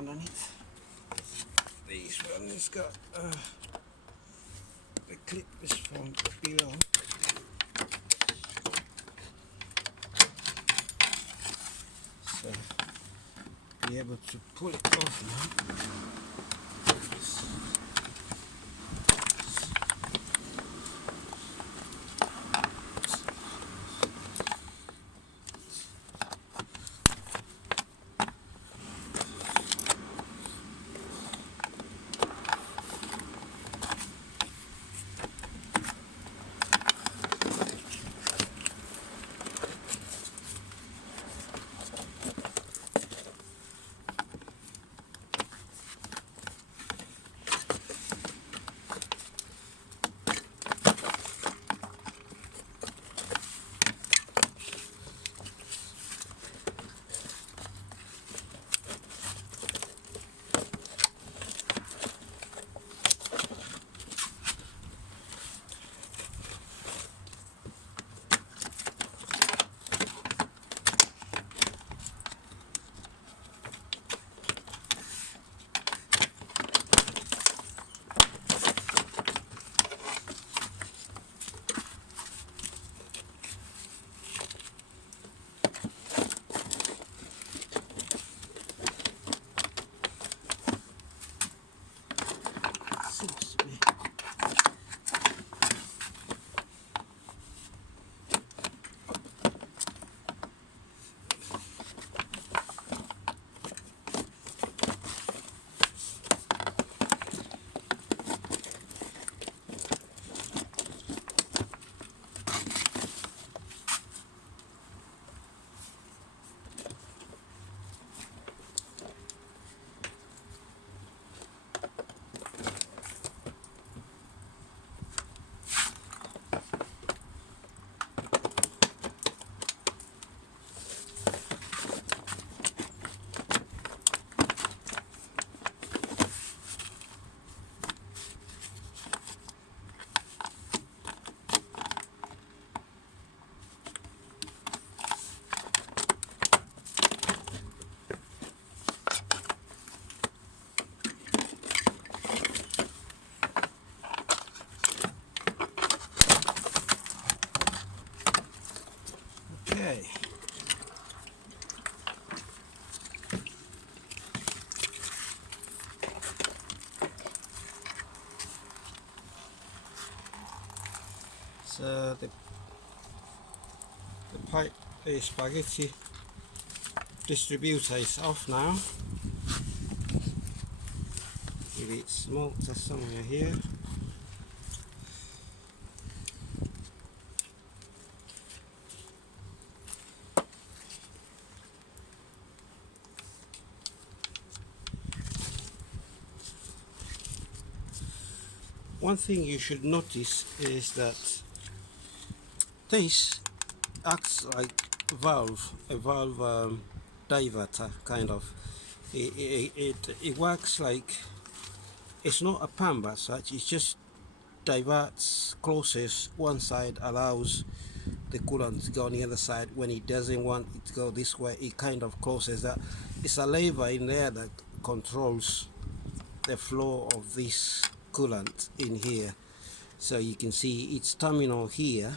underneath. This one has got the clip is from below. So be able to pull it off now. Okay. So the pipe, the spaghetti distributor is off now. Maybe it's smoked somewhere here. One thing you should notice is that this acts like a valve diverter kind of. It works like, it's not a pump as such, it just diverts, closes one side, allows the coolant to go on the other side. When it doesn't want it to go this way, it kind of closes that. It's a lever in there that controls the flow of this coolant in here. So you can see its terminal here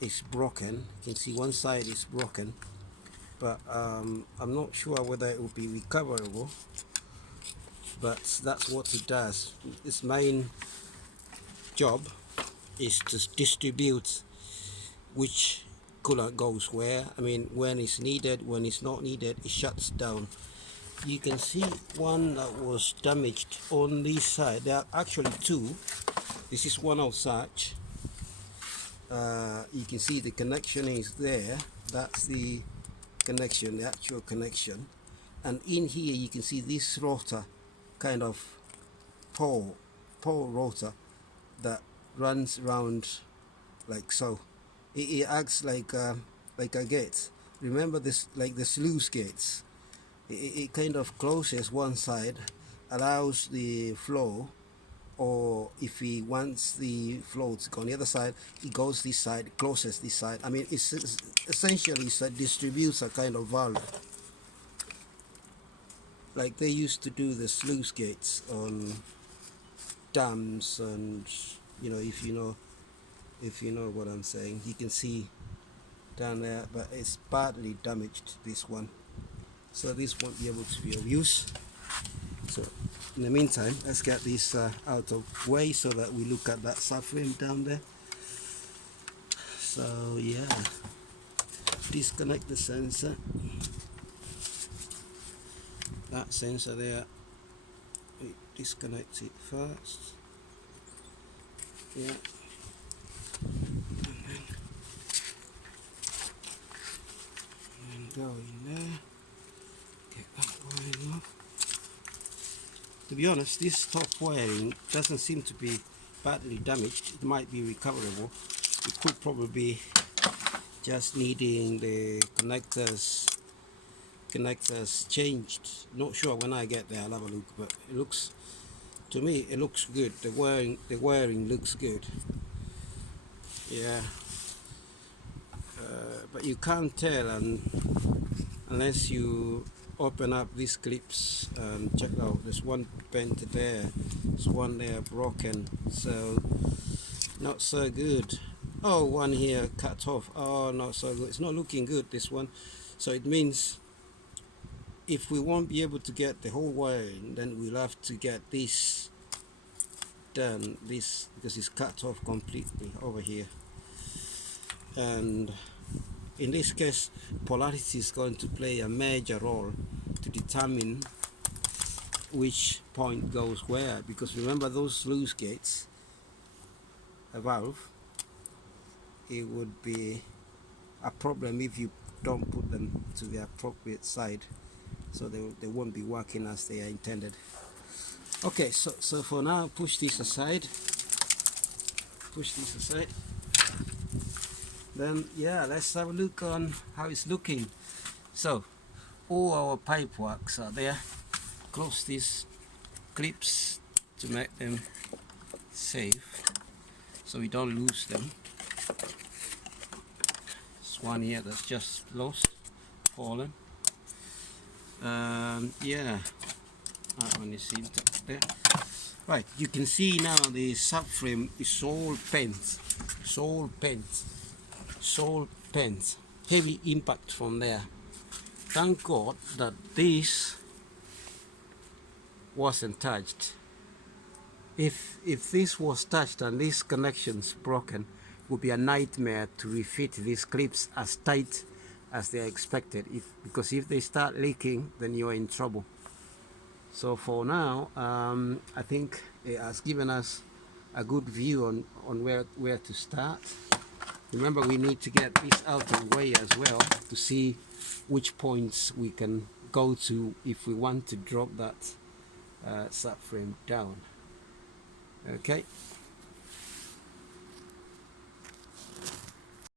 is broken. You can see one side is broken, but I'm not sure whether it will be recoverable, but that's what it does. Its main job is to distribute which coolant goes where. I mean, when it's needed, when it's not needed, it shuts down. You can see one that was damaged on this side. There are actually two. This is one of such. You can see the connection is there. That's the connection, the actual connection. And in here you can see this rotor, kind of pole rotor that runs around like so. It acts like a gate. Remember this, like the sluice gates. It kind of closes one side, allows the flow, or if he wants the flow to go on the other side, he goes this side, closes this side. I mean, it's essentially, it distributes a kind of valve. like they used to do the sluice gates on dams, and you know, if you know what I'm saying, you can see down there, but it's badly damaged, this one, so this won't be able to be of use. So in the meantime, let's get this out of way so that we look at that subframe down there. So yeah, disconnect the sensor, that sensor there, we disconnect it first, yeah, and go in there, get that wiring off. To be honest, this top wiring doesn't seem to be badly damaged. It might be recoverable. It could probably be just needing the connectors changed. Not sure, when I get there I'll have a look, but it looks, to me it looks good. The wiring looks good, yeah. But you can't tell unless you open up these clips and check out. There's one bent there, there's one there broken, so not so good. Oh, one here cut off. Oh, not so good. It's not looking good, this one. So it means if we won't be able to get the whole wiring, then we'll have to get this done, this, because it's cut off completely over here. And in this case, polarity is going to play a major role to determine which point goes where, because remember those sluice gates, a valve, it would be a problem if you don't put them to the appropriate side, so they won't be working as they are intended. Okay, so for now, push this aside, then yeah, let's have a look on how it's looking. So all our pipe works are there. Close these clips to make them safe so we don't lose them. There's one here that's just lost, fallen. Yeah, that one is intact there. Right, you can see now the subframe is all pent, heavy impact from there. Thank God that this wasn't touched. If this was touched and this connection's broken, it would be a nightmare to refit these clips as tight as they are expected, because if they start leaking, then you are in trouble. So for now, I think it has given us a good view on where to start. Remember, we need to get this out of the way as well to see which points we can go to if we want to drop that subframe down. Okay.